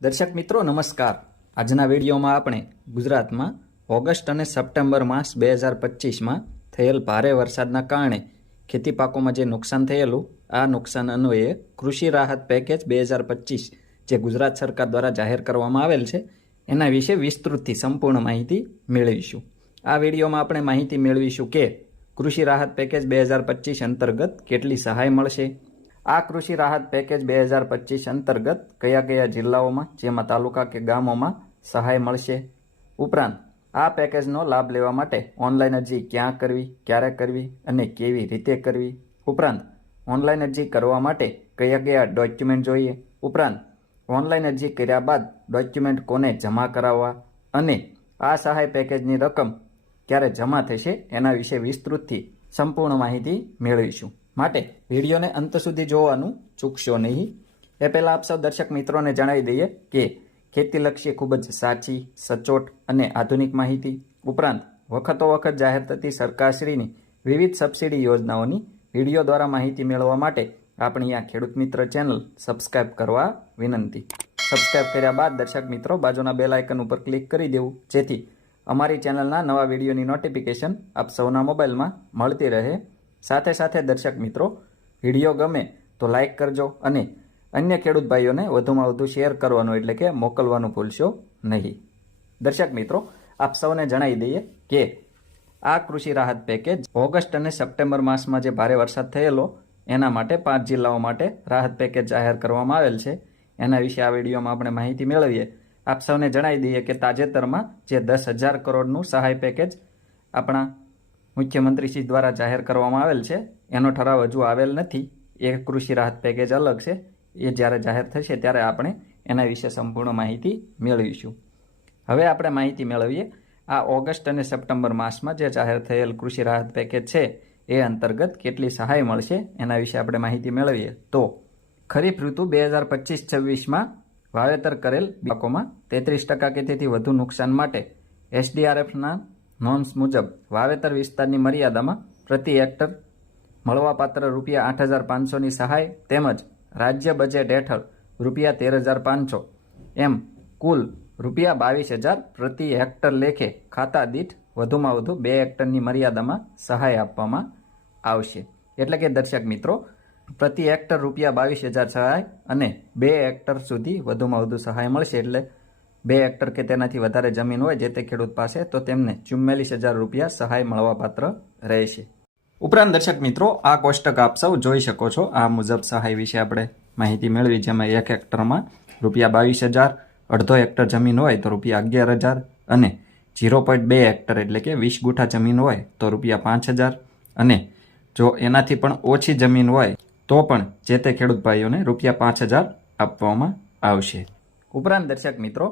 દર્શક મિત્રો નમસ્કાર। આજના વિડીયોમાં આપણે ગુજરાતમાં ઓગસ્ટ અને સપ્ટેમ્બર માસ 2025માં થયેલ ભારે વરસાદના કારણે ખેતી પાકોમાં જે નુકસાન થયેલું આ નુકસાન અન્વયે કૃષિ રાહત પેકેજ 2025 જે ગુજરાત સરકાર દ્વારા જાહેર કરવામાં આવેલ છે એના વિશે વિસ્તૃતથી સંપૂર્ણ માહિતી મેળવીશું। આ વિડીયોમાં આપણે માહિતી મેળવીશું કે કૃષિ રાહત પેકેજ 2025 અંતર્ગત કેટલી સહાય મળશે, આ કૃષિ રાહત પેકેજ 2025 અંતર્ગત કયા કયા જિલ્લાઓમાં જેમાં તાલુકા કે ગામોમાં સહાય મળશે, ઉપરાંત આ પેકેજનો લાભ લેવા માટે ઓનલાઈન અરજી ક્યાં કરવી, ક્યારે કરવી અને કેવી રીતે કરવી, ઉપરાંત ઓનલાઈન અરજી કરવા માટે કયા કયા ડોક્યુમેન્ટ જોઈએ, ઉપરાંત ઓનલાઈન અરજી કર્યા બાદ ડોક્યુમેન્ટ કોને જમા કરાવવા અને આ સહાય પેકેજની રકમ ક્યારે જમા થશે એના વિશે વિસ્તૃતથી સંપૂર્ણ માહિતી મેળવીશું। માટે વિડીયોને અંત સુધી જોવાનું ચૂકશો નહીં। એ પહેલાં આપ સૌ દર્શક મિત્રોને જણાવી દઈએ કે ખેતીલક્ષી ખૂબ જ સાચી, સચોટ અને આધુનિક માહિતી, ઉપરાંત વખતો વખત જાહેર થતી સરકારશ્રીની વિવિધ સબસિડી યોજનાઓની વિડીયો દ્વારા માહિતી મેળવવા માટે આપણી આ ખેડૂત મિત્ર ચેનલ સબસ્ક્રાઈબ કરવા વિનંતી। સબસ્ક્રાઈબ કર્યા બાદ દર્શક મિત્રો બાજુના બેલ આઇકન ઉપર ક્લિક કરી દેવું, જેથી અમારી ચેનલના નવા વિડીયોની નોટિફિકેશન આપ સૌના મોબાઈલમાં મળતી રહે। સાથે સાથે દર્શક મિત્રો વિડીયો ગમે તો લાઇક કરજો અને અન્ય ખેડૂત ભાઈઓને વધુમાં વધુ શેર કરવાનું એટલે કે મોકલવાનું ભૂલશો નહીં। દર્શક મિત્રો આપ સૌને જણાવી દઈએ કે આ કૃષિ રાહત પેકેજ ઓગસ્ટ અને સપ્ટેમ્બર માસમાં જે ભારે વરસાદ થયેલો એના માટે 5 જિલ્લાઓ માટે રાહત પેકેજ જાહેર કરવામાં આવેલ છે। એના વિશે આ વિડીયોમાં આપણે માહિતી મેળવીએ। આપ સૌને જણાવી દઈએ કે તાજેતરમાં જે 10,000 કરોડનું સહાય પેકેજ આપણા મુખ્યમંત્રીશ્રી દ્વારા જાહેર કરવામાં આવેલ છે એનો ઠરાવ હજુ આવેલ નથી। એ કૃષિ રાહત પેકેજ અલગ છે, એ જ્યારે જાહેર થશે ત્યારે આપણે એના વિશે સંપૂર્ણ માહિતી મેળવીશું। હવે આપણે માહિતી મેળવીએ આ ઓગસ્ટ અને સપ્ટેમ્બર માસમાં જે જાહેર થયેલ કૃષિ રાહત પેકેજ છે એ અંતર્ગત કેટલી સહાય મળશે એના વિશે આપણે માહિતી મેળવીએ। તો ખરીફ ઋતુ 2025-26માં વાવેતર કરેલ પાકોમાં 33% કે તેથી વધુ નુકસાન માટે એસડીઆરએફના નોર્મ્સ મુજબ વાવેતર વિસ્તારની મર્યાદામાં પ્રતિ હેક્ટર મળવાપાત્ર રૂપિયા 8,500ની સહાય તેમજ રાજ્ય બજેટ હેઠળ રૂપિયા 13,500 એમ કુલ રૂપિયા 22,000 પ્રતિ હેક્ટર લેખે ખાતા દીઠ વધુમાં વધુ 2 હેક્ટરની મર્યાદામાં સહાય આપવામાં આવશે। એટલે કે દર્શક મિત્રો પ્રતિ હેક્ટર રૂપિયા 22,000 સહાય અને 2 હેક્ટર સુધી વધુમાં વધુ સહાય મળશે। એટલે 2 હેક્ટર કે તેનાથી વધારે જમીન હોય જે તે ખેડૂત પાસે તો તેમને 44,000 રૂપિયા સહાય મળવાપાત્ર રહેશે। ઉપરાંત દર્શક મિત્રો આ કોષ્ટક આપ સૌ જોઈ શકો છો। આ મુજબ સહાય વિશે આપણે માહિતી મેળવી, જેમાં 1 હેક્ટરમાં રૂપિયા 22,000, અડધો હેક્ટર જમીન હોય તો રૂપિયા 11,000 અને 0.2 હેક્ટર એટલે કે 20 ગુઠા જમીન હોય તો રૂપિયા 5,000 અને જો એનાથી પણ ઓછી જમીન હોય તો પણ જે તે ખેડૂત ભાઈઓને રૂપિયા 5,000 આપવામાં આવશે। ઉપરાંત દર્શક મિત્રો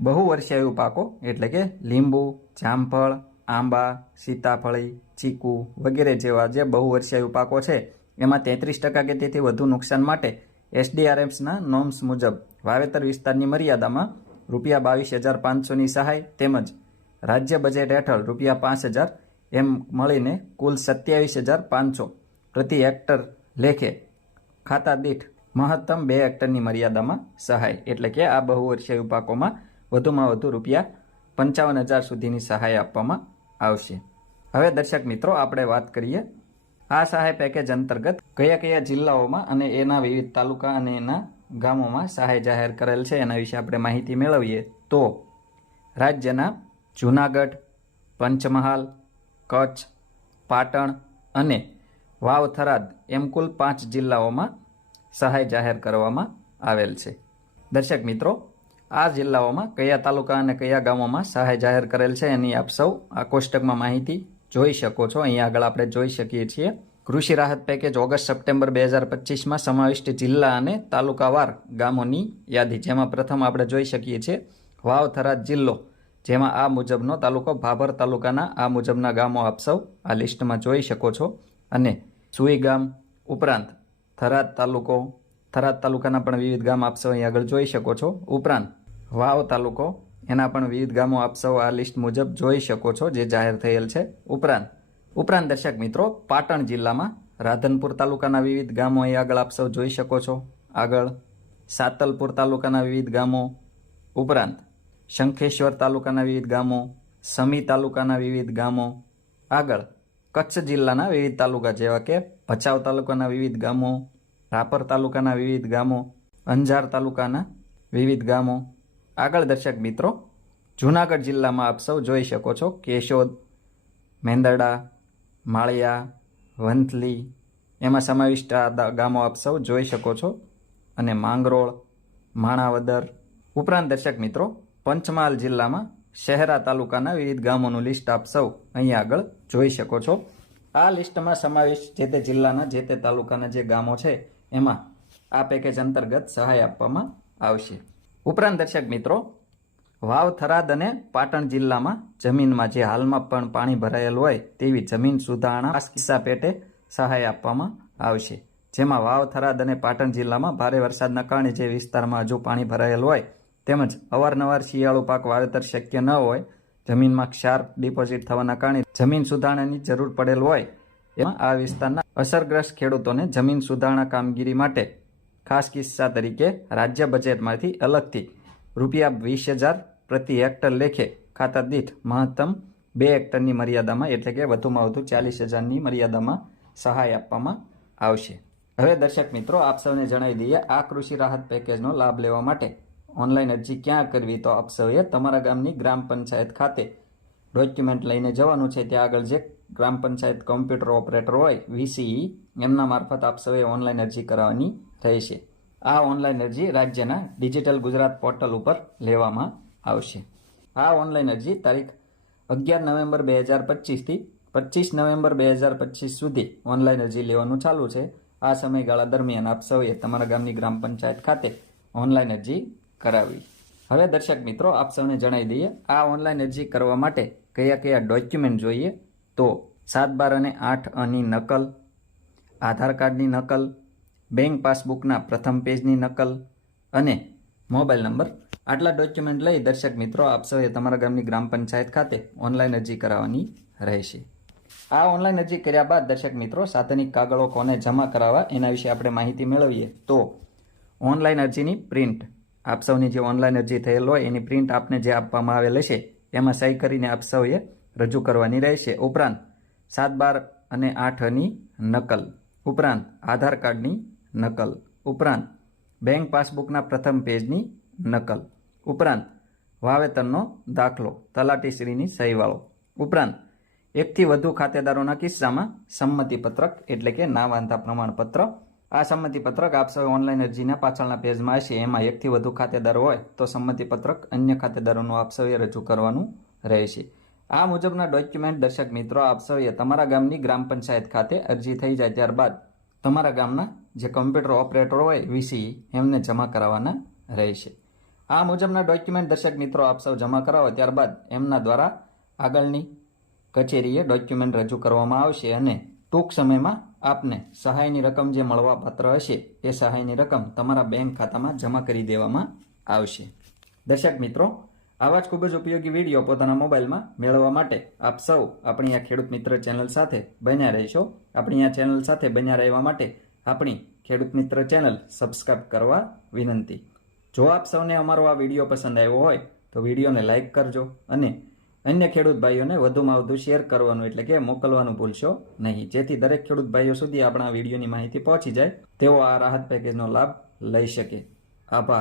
બહુવર્ષીય પાકો એટલે કે લીંબુ, જામફળ, આંબા, સીતાફળી, ચીકુ વગેરે જેવા જે બહુવર્ષીય પાકો છે એમાં 33% કે તેથી વધુ નુકસાન માટે એસડીઆરએફના નોર્મ્સ મુજબ વાવેતર વિસ્તારની મર્યાદામાં રૂપિયા 22,500ની સહાય તેમજ રાજ્ય બજેટ હેઠળ રૂપિયા 5,000 એમ મળીને કુલ 27,500 પ્રતિ હેક્ટર લેખે ખાતા દીઠ મહત્તમ 2 હેક્ટરની મર્યાદામાં સહાય એટલે કે આ બહુવર્ષીય પાકોમાં વધુમાં વધુ રૂપિયા 55,000 સુધીની સહાય આપવામાં આવશે। હવે દર્શક મિત્રો આપણે વાત કરીએ આ સહાય પેકેજ અંતર્ગત કયા કયા જિલ્લાઓમાં અને એના વિવિધ તાલુકા અને એના ગામોમાં સહાય જાહેર કરેલ છે એના વિશે આપણે માહિતી મેળવીએ। તો રાજ્યના જૂનાગઢ, પંચમહાલ, કચ્છ, પાટણ અને વાવ થરાદ એમ કુલ 5 જિલ્લાઓમાં સહાય જાહેર કરવામાં આવેલ છે। દર્શક મિત્રો આ જિલ્લાઓમાં કયા તાલુકા અને કયા ગામોમાં સહાય જાહેર કરેલ છે એની આપ સૌ આ કોષ્ટકમાં માહિતી જોઈ શકો છો। અહીંયા આગળ આપણે જોઈ શકીએ છીએ કૃષિ રાહત પેકેજ ઓગસ્ટ સપ્ટેમ્બર 2025માં સમાવિષ્ટ જિલ્લા અને તાલુકાવાર ગામોની યાદી, જેમાં પ્રથમ આપણે જોઈ શકીએ છીએ વાવ થરાદ જિલ્લો, જેમાં આ મુજબનો તાલુકો ભાભર તાલુકાના આ મુજબના ગામો આપ સૌ આ લિસ્ટમાં જોઈ શકો છો અને સુઈ ગામ ઉપરાંત થરાદ તાલુકો, થરાદ તાલુકાના પણ વિવિધ ગામ આપ સૌ અહીં આગળ જોઈ શકો છો। ઉપરાંત વાવ તાલુકો એના પણ વિવિધ ગામો આપ સૌ આ લિસ્ટ મુજબ જોઈ શકો છો જે જાહેર થયેલ છે। ઉપરાંત દર્શક મિત્રો પાટણ જિલ્લામાં રાધનપુર તાલુકાના વિવિધ ગામો અહીં આગળ આપ સૌ જોઈ શકો છો। આગળ સાતલપુર તાલુકાના વિવિધ ગામો ઉપરાંત શંખેશ્વર તાલુકાના વિવિધ ગામો, સમી તાલુકાના વિવિધ ગામો, આગળ કચ્છ જિલ્લાના વિવિધ તાલુકા જેવા કે ભચાઉ તાલુકાના વિવિધ ગામો, રાપર તાલુકાના વિવિધ ગામો, અંજાર તાલુકાના વિવિધ ગામો, આગળ દર્શક મિત્રો જૂનાગઢ જિલ્લામાં આપ સૌ જોઈ શકો છો કેશોદ, મેંદરડા, માળિયા, વંથલી એમાં સમાવિષ્ટ આ ગામો આપ સૌ જોઈ શકો છો અને માંગરોળ, માણાવદર ઉપરાંત દર્શક મિત્રો પંચમહાલ જિલ્લામાં શહેરા તાલુકાના વિવિધ ગામોનું લિસ્ટ આપ સૌ અહીંયા આગળ જોઈ શકો છો. આ લિસ્ટમાં સમાવેશ જે તે જિલ્લાના જે તે તાલુકાના જે ગામો છે એમાં આ પેકેજ અંતર્ગત સહાય આપવામાં આવશે. ઉપરાંત દર્શક મિત્રો વાવ, થરાદ અને પાટણ જિલ્લામાં જમીનમાં જે હાલમાં પણ પાણી ભરાયેલું હોય તેવી જમીન સુધારણા ખાસ કિસ્સા પેટે સહાય આપવામાં આવશે. જેમાં વાવ, થરાદ અને પાટણ જિલ્લામાં ભારે વરસાદના કારણે જે વિસ્તારમાં હજુ પાણી ભરાયેલું હોય તેમજ અવારનવાર શિયાળુ પાક વાવેતર શક્ય ન હોય, જમીનમાં ક્ષાર ડિપોઝિટ થવાના કારણે જમીન સુધારણાની જરૂર પડેલ હોય એમાં આ વિસ્તારના અસરગ્રસ્ત ખેડૂતોને જમીન સુધારણા કામગીરી માટે ખાસ કિસ્સા તરીકે રાજ્ય બજેટમાંથી અલગથી ₹20,000 પ્રતિ હેક્ટર લેખે ખાતા દીઠ મહત્તમ 2 હેક્ટરની મર્યાદામાં એટલે કે વધુમાં વધુ 40,000ની મર્યાદામાં સહાય આપવામાં આવશે. હવે દર્શક મિત્રો આપ સૌને જણાવી દઈએ આ કૃષિ રાહત પેકેજનો લાભ લેવા માટે ઓનલાઈન અરજી ક્યાં કરવી, તો આપ સૌએ તમારા ગામની ગ્રામ પંચાયત ખાતે ડોક્યુમેન્ટ લઈને જવાનું છે. ત્યાં આગળ જે ગ્રામ પંચાયત કોમ્પ્યુટર ઓપરેટર હોય VCE એમના મારફત આપ સૌએ ઓનલાઈન અરજી કરાવવાની રહેશે. આ ઓનલાઈન અરજી રાજ્યના ડિજિટલ ગુજરાત પોર્ટલ ઉપર લેવામાં આવશે. આ ઓનલાઈન અરજી તારીખ 11 નવેમ્બર 2025 થી 25 નવેમ્બર 2025 સુધી ઓનલાઈન અરજી લેવાનું ચાલુ છે. આ સમયગાળા દરમિયાન આપ સૌએ તમારા ગામની ગ્રામ પંચાયત ખાતે ઓનલાઈન અરજી કરાવી. હવે દર્શક મિત્રો આપ સૌને જણાવી દઈએ આ ઓનલાઈન અરજી કરવા માટે કયા કયા ડોક્યુમેન્ટ જોઈએ, તો 7, 12 અને 8 આની નકલ, આધાર કાર્ડની નકલ, બેંક પાસબુકના પ્રથમ પેજની નકલ અને મોબાઈલ નંબર. આટલા ડોક્યુમેન્ટ લઈ દર્શક મિત્રો આપ સૌએ તમારા ગામની ગ્રામ પંચાયત ખાતે ઓનલાઈન અરજી કરાવવાની રહેશે. આ ઓનલાઈન અરજી કર્યા બાદ દર્શક મિત્રો સાતનિક કાગળો કોને જમા કરાવવા એના વિશે આપણે માહિતી મેળવીએ. તો ઓનલાઈન અરજીની પ્રિન્ટ, આપ સૌની જે ઓનલાઈન અરજી થયેલ હોય એની પ્રિન્ટ આપને જે આપવામાં આવેલ હશે એમાં સહી કરીને આપ સૌએ રજૂ કરવાની રહેશે. ઉપરાંત 7, 12 અને 8ની નકલ, ઉપરાંત આધાર કાર્ડની નકલ, ઉપરાંત બેંક પાસબુકના પ્રથમ પેજની નકલ, ઉપરાંત વાવેતરનો દાખલો તલાટીશ્રીની સહીવાળો, ઉપરાંત એકથી વધુ ખાતેદારોના કિસ્સામાં સંમતિપત્રક એટલે કે ના વાંધા પ્રમાણપત્ર. આ સંમતિપત્રક આપ સૌ ઓનલાઈન અરજીના પાછળના પેજમાં હશે. એમાં એકથી વધુ ખાતેદારો હોય તો સંમતિપત્રક અન્ય ખાતેદારોનું આપ સૌએ રજૂ કરવાનું રહેશે. આ મુજબના ડોક્યુમેન્ટ દર્શક મિત્રો આપ સૌએ તમારા ગામની ગ્રામ પંચાયત ખાતે અરજી થઈ જાય ત્યારબાદ તમારા ગામના જે કોમ્પ્યુટર ઓપરેટર હોય VCE એમને જમા કરાવવાના રહેશે. આ મુજબના ડોક્યુમેન્ટ દર્શક મિત્રો આપ સૌ જમા કરાવો ત્યારબાદ એમના દ્વારા આગળની કચેરીએ ડોક્યુમેન્ટ રજૂ કરવામાં આવશે અને ટૂંક સમયમાં આપને સહાયની રકમ જે મળવાપાત્ર હશે એ સહાયની રકમ તમારા બેંક ખાતામાં જમા કરી દેવામાં આવશે. દર્શક મિત્રો આવા જ ખૂબ જ ઉપયોગી વિડીયો પોતાના મોબાઈલમાં મેળવવા માટે આપ સૌ આપણી આ ખેડૂત મિત્ર ચેનલ સાથે બન્યા રહેશો. આપણી આ ચેનલ સાથે બન્યા રહેવા માટે આપણી ખેડૂત મિત્ર ચેનલ સબસ્ક્રાઇબ કરવા વિનંતી. જો આપ સૌને અમારો આ વિડીયો પસંદ આવ્યો હોય તો વિડીયોને લાઇક કરજો અને અન્ય ખેડૂત ભાઈઓને વધુમાં વધુ શેર કરવાનું એટલે કે મોકલવાનું ભૂલશો નહીં, જેથી દરેક ખેડૂત ભાઈઓ સુધી આપણા વિડીયોની માહિતી પહોંચી જાય તેઓ આ રાહત પેકેજનો લાભ લઈ શકે. આભાર.